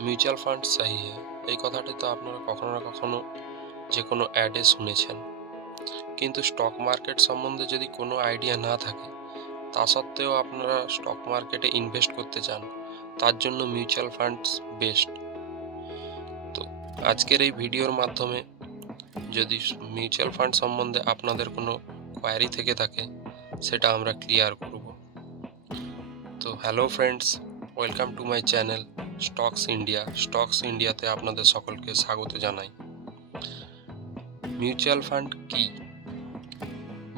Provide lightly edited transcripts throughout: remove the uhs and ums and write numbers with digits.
Mutual fund সাহি হ্যায়, এই কথাটি তো আপনারা কখনো না কখনো যে কোনো অ্যাডে শুনেছেন। কিন্তু স্টক মার্কেট সম্বন্ধে যদি কোনো আইডিয়া না থাকে, তা সত্ত্বেও আপনারা স্টক মার্কেটে ইনভেস্ট করতে চান, তার জন্য মিউচুয়াল ফান্ডস বেস্ট। তো আজকের এই ভিডিওর মাধ্যমে যদি মিউচুয়াল ফান্ড সম্বন্ধে আপনাদের কোনো কোয়ারি থেকে থাকে, সেটা আমরা ক্লিয়ার করব। তো hello friends, welcome to my channel stocks India. Stocks ইন্ডিয়াতে আপনাদের সকলকে স্বাগত জানাই। মিউচুয়াল ফান্ড কি,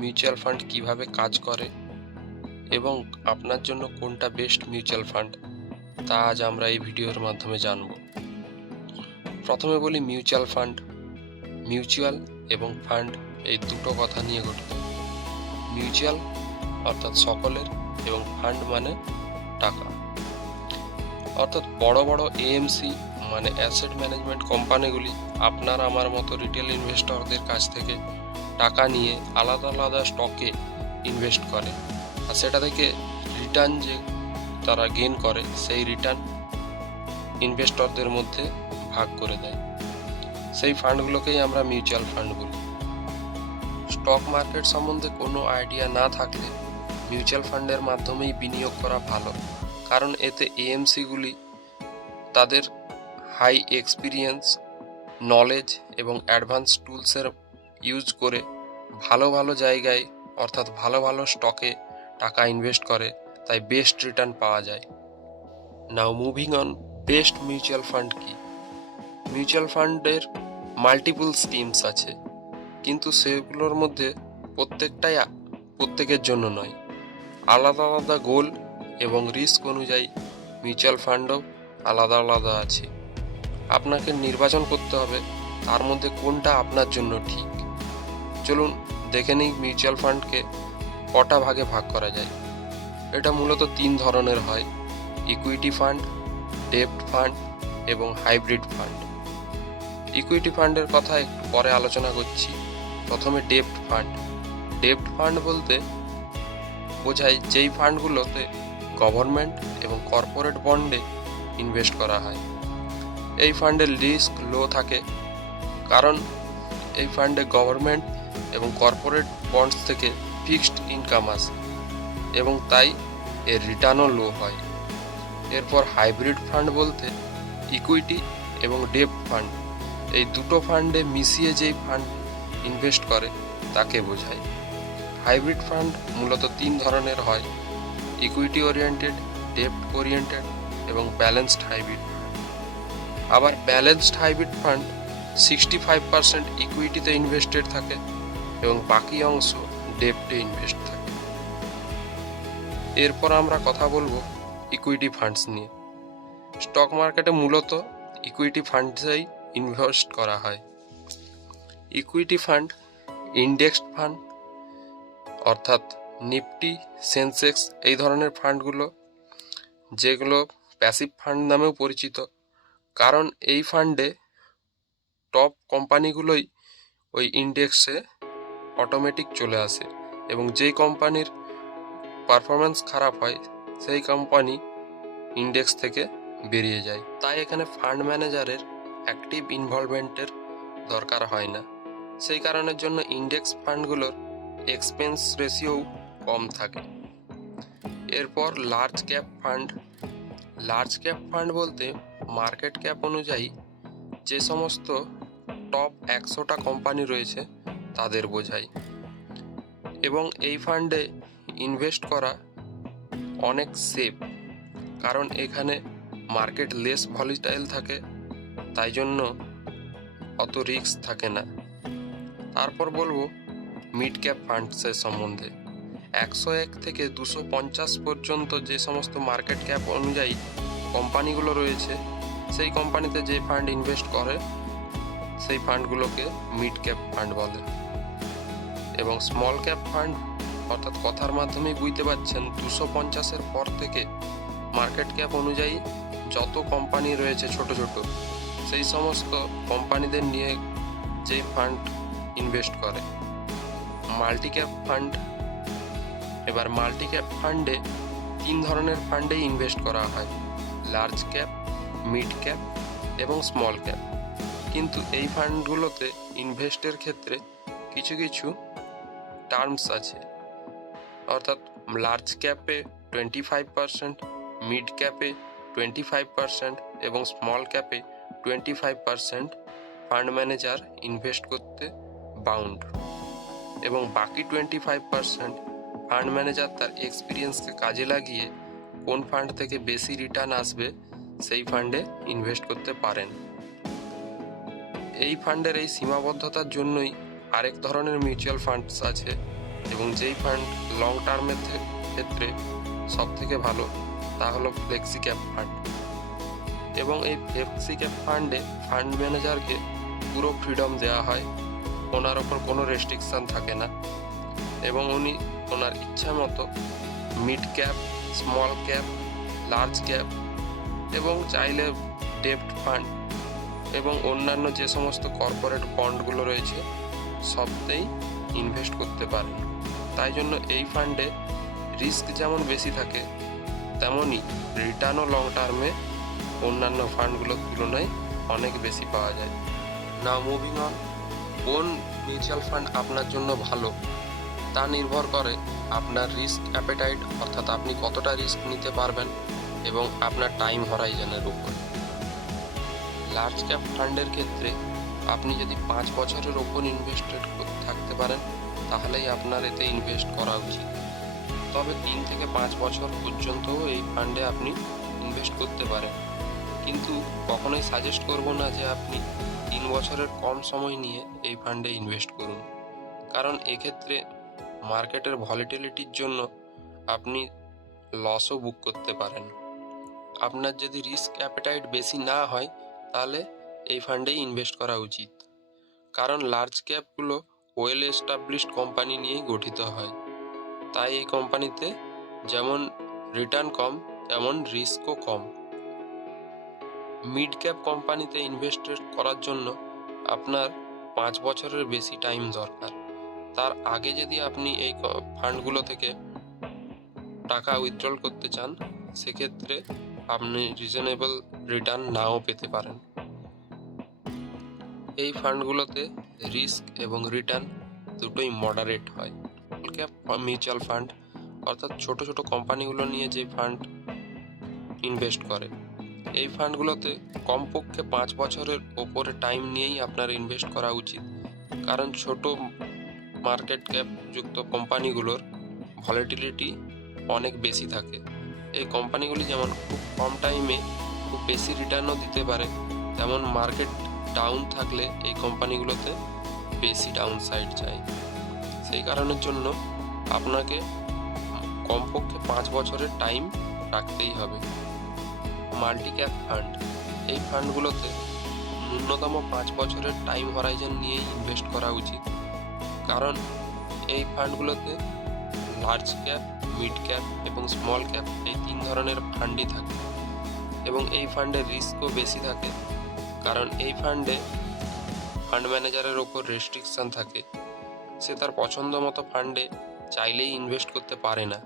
মিউচুয়াল ফান্ড কিভাবে কাজ করে এবং আপনার জন্য কোনটা বেস্ট মিউচুয়াল ফান্ড, তা আজ আমরা এই ভিডিওর মাধ্যমে জানব। প্রথমে বলি মিউচুয়াল ফান্ড। মিউচুয়াল এবং ফান্ড এই দুটো কথা নিয়ে গঠিত। মিউচুয়াল অর্থাৎ সকলের এবং ফান্ড মানে টাকা। অর্থাৎ বড় বড় এএমসি মানে অ্যাসেট ম্যানেজমেন্ট কোম্পানিগুলি আপনার আমার মতো রিটেল ইনভেস্টরদের কাছ থেকে টাকা নিয়ে আলাদা আলাদা স্টকে ইনভেস্ট করে, আর সেটা থেকে রিটার্ন যে তারা গেইন করে, সেই রিটার্ন ইনভেস্টরদের মধ্যে ভাগ করে দেয়। সেই ফান্ডগুলোকেই আমরা মিউচুয়াল ফান্ড বলি। স্টক মার্কেট সম্বন্ধে কোনো আইডিয়া না থাকলে মিউচুয়াল ফান্ডের মাধ্যমেই বিনিয়োগ করা ভালো, কারণ এতে এএমসিগুলি তাদের হাই এক্সপিরিয়েন্স, নলেজ এবং অ্যাডভান্স টুলসের ইউজ করে ভালো ভালো জায়গায় অর্থাৎ ভালো ভালো স্টকে টাকা ইনভেস্ট করে, তাই বেস্ট রিটার্ন পাওয়া যায়। নাও moving on, best mutual fund কি? মিউচুয়াল ফান্ডের মাল্টিপল স্কিমস আছে, কিন্তু সেগুলোর মধ্যে প্রত্যেকটাই প্রত্যেকের জন্য নয়। আলাদা আলাদা গোল এবং রিস্ক অনুযায়ী মিউচুয়াল ফান্ডও আলাদা আলাদা আছে। আপনাকে নির্বাচন করতে হবে তার মধ্যে কোনটা আপনার জন্য ঠিক। চলুন দেখে নিই মিউচুয়াল ফান্ডকে কটা ভাগে ভাগ করা যায়। এটা মূলত 3 ধরনের হয়: ইকুইটি ফান্ড, ডেব্ট ফান্ড এবং হাইব্রিড ফান্ড। ইকুইটি ফান্ডের কথা একটু পরে আলোচনা করছি। প্রথমে ডেব্ট ফান্ড। ডেব্ট ফান্ড বলতে বোঝায় যেই ফান্ডগুলোতে গভর্নমেন্ট এবং কর্পোরেট বন্ডে ইনভেস্ট করা হয়। এই ফান্ডের রিস্ক লো থাকে, কারণ এই ফান্ডে গভর্নমেন্ট এবং কর্পোরেট বন্ডস থেকে ফিক্সড ইনকাম আসে এবং তাই এর রিটার্নও লো হয়। এরপর হাইব্রিড ফান্ড বলতে ইকুইটি এবং ডেব্ট ফান্ড এই দুটো ফান্ডে মিশিয়ে যেই ফান্ড ইনভেস্ট করে তাকে বোঝায়। হাইব্রিড ফান্ড মূলত 3 ধরনের হয়: ইকুইটি ওরিয়েন্টেড, ডেব্ট ওরিয়েন্টেড এবং ব্যালেন্সড হাইব্রিড। আবার ব্যালেন্সড হাইব্রিড ফান্ড 65% ইকুইটিতে ইনভেস্টেড থাকে এবং বাকি অংশ ডেব্টে ইনভেস্ট থাকে। এরপর আমরা কথা বলবো ইকুইটি ফান্ডস নিয়ে। স্টক মার্কেটে মূলত ইকুইটি ফান্ডসেই ইনভেস্ট করা হয়। ইকুইটি ফান্ড ইন্ডেক্সড ফান্ড অর্থাৎ নিফটি, সেন্সেক্স এই ধরনের ফান্ডগুলো, যেগুলো প্যাসিভ ফান্ড নামেও পরিচিত, কারণ এই ফান্ডে টপ কোম্পানিগুলোই ওই ইন্ডেক্সে অটোমেটিক চলে আসে এবং যেই কোম্পানির পারফরমেন্স খারাপ হয় সেই কোম্পানি ইন্ডেক্স থেকে বেরিয়ে যায়। তাই এখানে ফান্ড ম্যানেজারের অ্যাক্টিভ ইনভলভমেন্টের দরকার হয় না। সেই কারণের জন্য ইন্ডেক্স ফান্ডগুলোর এক্সপেন্স রেশিও কম থাকে। এরপর large cap fund. Large cap fund বলতে মার্কেট ক্যাপ অনুযায়ী যে সমস্ত টপ 100টা কোম্পানি রয়েছে তাদের বোঝায়, এবং এই ফান্ডে ইনভেস্ট করা অনেক সেফ, কারণ এখানে মার্কেট লেস ভলিটাইল থাকে, তাই জন্য অত রিস্ক থাকে না। তারপর বলবো মিড ক্যাপ ফান্ডসের সম্বন্ধে। 101 থেকে 250 পর্যন্ত যে সমস্ত মার্কেট ক্যাপ অনুযায়ী কোম্পানিগুলো রয়েছে, সেই কোম্পানিতে যে ফান্ড ইনভেস্ট করে সেই ফান্ডগুলোকে মিড ক্যাপ ফান্ড বলে। এবং স্মল ক্যাপ ফান্ড অর্থাৎ কথার মাধ্যমেই বুঝতে পারছেন, 250-এর পর থেকে মার্কেট ক্যাপ অনুযায়ী যত কোম্পানি রয়েছে ছোট ছোট, সেই সমস্ত কোম্পানিদের নিয়ে যে ফান্ড ইনভেস্ট করে। Multi cap fund. এবার মাল্টি ক্যাপ ফান্ডে 3 ধরনের ফান্ডেই ইনভেস্ট করা হয়: লার্জ ক্যাপ, মিড ক্যাপ এবং স্মল ক্যাপ। কিন্তু এই ফান্ডগুলোতে ইনভেস্টের ক্ষেত্রে কিছু কিছু টার্মস আছে, অর্থাৎ লার্জ ক্যাপে 25%, মিড ক্যাপে 25% এবং স্মল ক্যাপে 25% ফান্ড ম্যানেজার ইনভেস্ট করতে বাউন্ড, এবং বাকি 25% ফান্ড ম্যানেজার তার এক্সপিরিয়েন্সকে কাজে লাগিয়ে কোন ফান্ড থেকে বেশি রিটার্ন আসবে সেই ফান্ডে ইনভেস্ট করতে পারেন। এই ফান্ডের এই সীমাবদ্ধতার জন্যই আরেক ধরনের মিউচুয়াল ফান্ডস আছে, এবং যেই ফান্ড লং টার্মের ক্ষেত্রে সব থেকে ভালো তা হলো ফ্লেক্সি ক্যাপ ফান্ড। এবং এই ফ্লেক্সি ক্যাপ ফান্ডে ফান্ড ম্যানেজারকে পুরো ফ্রিডম দেওয়া হয়, ওনার ওপর কোনো রেস্ট্রিকশান থাকে না, এবং উনি ওনার ইচ্ছা মতো mid cap, small cap, large cap এবং চাইলে ডেপ্ট ফান্ড এবং অন্যান্য যে সমস্ত কর্পোরেট বন্ডগুলো রয়েছে সবতেই ইনভেস্ট করতে পারেন। তাই জন্য এই ফান্ডে রিস্ক যেমন বেশি থাকে, তেমনই রিটার্নও লং টার্মে অন্যান্য ফান্ডগুলোর তুলনায় অনেক বেশি পাওয়া যায়। নাও মুভিং অন, কোন মিউচুয়াল ফান্ড আপনার জন্য ভালো তা নির্ভর করে আপনার রিস্ক অ্যাপেটাইট, অর্থাৎ আপনি কতটা রিস্ক নিতে পারবেন, এবং আপনার টাইম হরাইজনের উপর। লার্জ ক্যাপ ফান্ডের ক্ষেত্রে আপনি যদি 5 বছরের ওপর ইনভেস্টেড থাকতে পারেন তাহলেই আপনার এতে ইনভেস্ট করা উচিত। তবে 3 থেকে 5 বছর পর্যন্তও এই ফান্ডে আপনি ইনভেস্ট করতে পারেন, কিন্তু কখনোই সাজেস্ট করব না যে আপনি 3 বছরের কম সময় নিয়ে এই ফান্ডে ইনভেস্ট করুন, কারণ এক্ষেত্রে মার্কেটের ভলিটিলিটির জন্য আপনি লসও বুক করতে পারেন। আপনার যদি রিস্ক অ্যাপেটাইট বেশি না হয় তাহলে এই ফান্ডেই ইনভেস্ট করা উচিত, কারণ লার্জ ক্যাপগুলো ওয়েল এস্টাবলিশড কোম্পানি নিয়েই গঠিত হয়, তাই এই কোম্পানিতে যেমন রিটার্ন কম তেমন রিস্কও কম। মিড ক্যাপ কোম্পানিতে ইনভেস্ট করার জন্য আপনার 5 বছরের বেশি টাইম দরকার। তার আগে যদি আপনি এই ফান্ডগুলো থেকে টাকা উইথড্রল করতে চান সেক্ষেত্রে আপনি রিজনেবল রিটার্ন নাও পেতে পারেন। এই ফান্ডগুলোতে রিস্ক এবং রিটার্ন দুটোই মডারেট হয়। স্মল ক্যাপ মিউচুয়াল ফান্ড অর্থাৎ ছোট ছোট কোম্পানিগুলো নিয়ে যে ফান্ড ইনভেস্ট করে, এই ফান্ডগুলোতে কমপক্ষে 5 বছরের ওপরে টাইম নিয়েই আপনার ইনভেস্ট করা উচিত, কারণ ছোট মার্কেট ক্যাপ যুক্ত কোম্পানিগুলোর ভলিটিলিটি অনেক বেশি থাকে। এই কোম্পানিগুলি যেমন খুব কম টাইমে খুব বেশি রিটার্নও দিতে পারে, তেমন মার্কেট ডাউন থাকলে এই কোম্পানিগুলোতে বেশি ডাউন সাইড চাই। সেই কারণের জন্য আপনাকে কমপক্ষে 5 বছরের টাইম রাখতেই হবে। মাল্টি ক্যাপ ফান্ড, এই ফান্ডগুলোতে ন্যূনতম 5 বছরের টাইম হরাইজন নিয়েই ইনভেস্ট করা উচিত, কারণ এই ফান্ডগুলোতে লার্জ ক্যাপ, মিড ক্যাপ এবং স্মল ক্যাপ এই 3 ধরনের ফান্ডই থাকে, এবং এই ফান্ডের রিস্কও বেশি থাকে, কারণ এই ফান্ডে ফান্ড ম্যানেজারের ওপর রেস্ট্রিকশান থাকে, সে তার পছন্দ মতো ফান্ডে চাইলেই ইনভেস্ট করতে পারে না।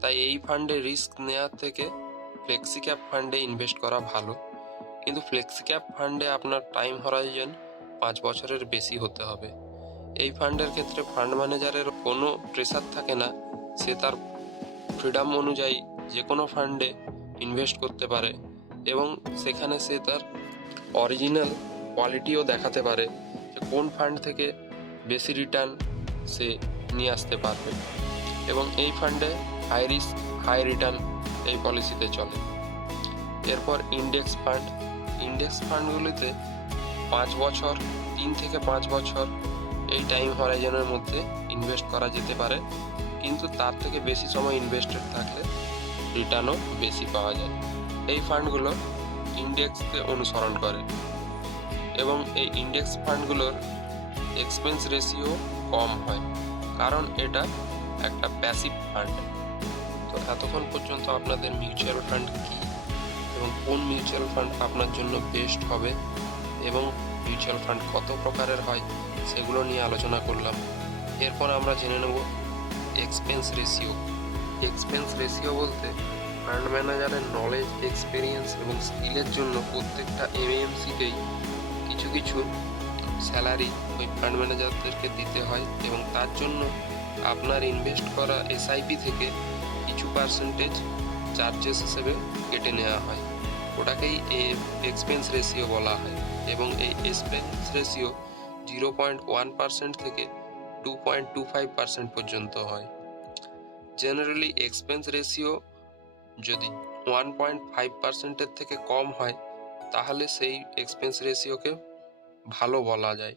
তাই এই ফান্ডে রিস্ক নেওয়ার থেকে ফ্লেক্সি ক্যাপ ফান্ডে ইনভেস্ট করা ভালো, কিন্তু ফ্লেক্সি ক্যাপ ফান্ডে আপনার টাইম হরাইজন 5 বছরের বেশি হতে হবে। এই ফান্ডের ক্ষেত্রে ফান্ড ম্যানেজারের কোনো প্রেসার থাকে না, সে তার ফ্রিডম অনুযায়ী যে কোনো ফান্ডে ইনভেস্ট করতে পারে, এবং সেখানে সে তার অরিজিনাল কোয়ালিটিও দেখাতে পারে যে কোন ফান্ড থেকে বেশি রিটার্ন সে নিয়ে আসতে পারবে, এবং এই ফান্ডে হাই রিস্ক হাই রিটার্ন এই পলিসিতে চলে। এরপর ইন্ডেক্স ফান্ড, ইন্ডেক্স ফান্ডগুলিতে 5 বছর, 3 থেকে 5 বছর এই টাইম হরাইজনের মধ্যে ইনভেস্ট করা যেতে পারে, কিন্তু তার থেকে বেশি সময় ইনভেস্টেড থাকলে রিটার্নও বেশি পাওয়া যায়। এই ফান্ডগুলো ইন্ডেক্সকে অনুসরণ করে, এবং এই ইন্ডেক্স ফান্ডগুলোর এক্সপেন্স রেশিও কম হয়, কারণ এটা একটা প্যাসিভ ফান্ড। তো এতক্ষণ পর্যন্ত আপনাদের মিউচুয়াল ফান্ড কী এবং কোন মিউচুয়াল ফান্ড আপনার জন্য বেস্ট হবে এবং মিউচুয়াল ফান্ড কত প্রকারের হয় সেগুলো নিয়ে আলোচনা করলাম। এরপর আমরা জেনে নেব এক্সপেন্স রেশিও। এক্সপেন্স রেশিও বলতে ফান্ড ম্যানেজারের নলেজ, এক্সপিরিয়েন্স এবং স্কিলের জন্য প্রত্যেকটা এমএমসিতেই কিছু কিছু স্যালারি ওই ফান্ড ম্যানেজারদেরকে দিতে হয় এবং তার জন্য আপনার ইনভেস্ট করা এসআইপি থেকে কিছু পার্সেন্টেজ চার্জেস হিসেবে কেটে নেওয়া হয়। ওটাকেই এক্সপেন্স রেশিও বলা হয় এবং এই এক্সপেন্স রেশিও 0.1% থেকে 2.25% পর্যন্ত হয়। জেনারেলি এক্সপেন্স রেশিও যদি 1.5%-এর থেকে কম হয় তাহলে সেই এক্সপেন্স রেশিওকে ভালো বলা যায়।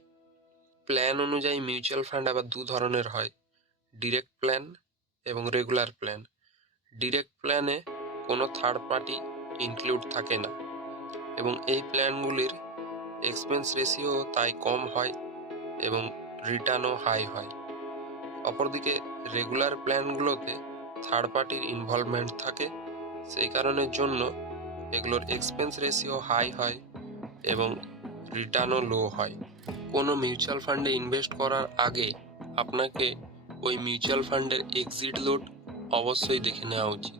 প্ল্যান অনুযায়ী মিউচুয়াল ফান্ড আবার দু ধরনের হয়, ডিরেক্ট প্ল্যান এবং রেগুলার প্ল্যান। ডিরেক্ট প্ল্যানে কোনো থার্ড পার্টি ইনক্লুড থাকে না এবং এই প্ল্যানগুলির এক্সপেন্স রেশিও তাই কম হয় এবং রিটার্নও হাই হয়। অপরদিকে রেগুলার প্ল্যানগুলোতে থার্ড পার্টির ইনভলভমেন্ট থাকে, সেই কারণের জন্য এগুলোর এক্সপেন্স রেশিও হাই হয় এবং রিটার্নও লো হয়। কোনো মিউচুয়াল ফান্ডে ইনভেস্ট করার আগে আপনাকে ওই মিউচুয়াল ফান্ডের এক্সিট লোড অবশ্যই দেখে নেওয়া উচিত।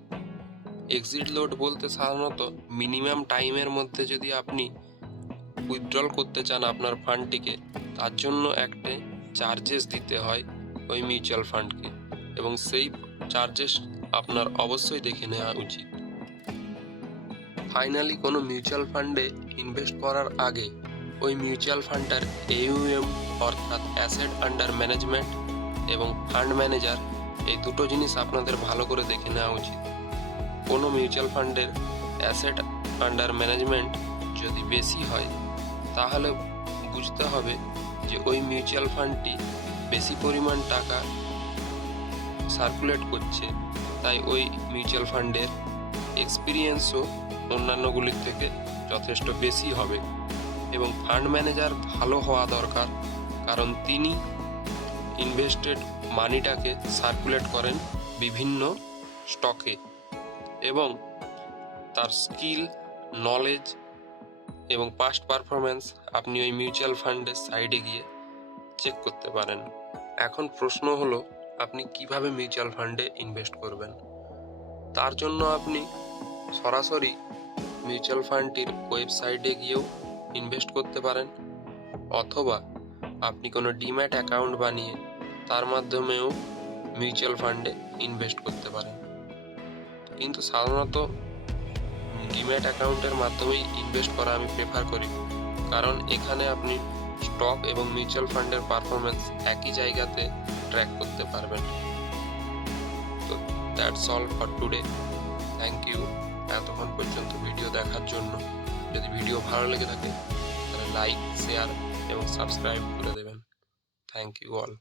এক্সিট লোড বলতে সাধারণত মিনিমাম টাইমের মধ্যে যদি আপনি উইথড্রল করতে চান আপনার ফান্ডটিকে, তার জন্য একটা চার্জেস দিতে হয় ওই মিউচুয়াল ফান্ডকে এবং সেই চার্জেস আপনার অবশ্যই দেখে নেওয়া উচিত। ফাইনালি কোনো মিউচুয়াল ফান্ডে ইনভেস্ট করার আগে ওই মিউচুয়াল ফান্ডটার AUM অর্থাৎ অ্যাসেট আন্ডার ম্যানেজমেন্ট এবং ফান্ড ম্যানেজার, এই দুটো জিনিস আপনাদের ভালো করে দেখে নেওয়া উচিত। কোনো মিউচুয়াল ফান্ডের অ্যাসেট আন্ডার ম্যানেজমেন্ট যদি বেশি হয় তাহলে বুঝতে হবে যে ওই মিউচুয়াল ফান্ডটি বেশি পরিমাণ টাকা সার্কুলেট করছে, তাই ওই মিউচুয়াল ফান্ডের এক্সপিরিয়েন্সও অন্যান্যগুলির থেকে যথেষ্ট বেশি হবে এবং ফান্ড ম্যানেজার ভালো হওয়া দরকার, কারণ তিনি ইনভেস্টেড মানিটাকে সার্কুলেট করেন বিভিন্ন স্টকে এবং তার স্কিল, নলেজ এবং পাস্ট পারফরম্যান্স আপনি ওই মিউচুয়াল ফান্ডের সাইডে গিয়ে চেক করতে পারেন। এখন প্রশ্ন হলো আপনি কিভাবে মিউচুয়াল ফান্ডে ইনভেস্ট করবেন। তার জন্য আপনি সরাসরি মিউচুয়াল ফান্ডটির ওয়েবসাইটে গিয়েও ইনভেস্ট করতে পারেন, অথবা আপনি কোনো ডিম্যাট অ্যাকাউন্ট বানিয়ে তার মাধ্যমেও মিউচুয়াল ফান্ডে ইনভেস্ট করতে পারেন। কিন্তু সাধারণত ডিম্যাট অ্যাকাউন্টের মাধ্যমেই ইনভেস্ট করা আমি প্রেফার করি, কারণ এখানে আপনি স্টক এবং মিউচুয়াল ফান্ডের পারফরমেন্স একই জায়গাতে ট্র্যাক করতে পারবেন। তো that's all for today. Thank you এতক্ষণ পর্যন্ত ভিডিও দেখার জন্য। যদি ভিডিও ভালো লেগে থাকে তাহলে লাইক, শেয়ার এবং সাবস্ক্রাইব করে দেবেন। Thank you all.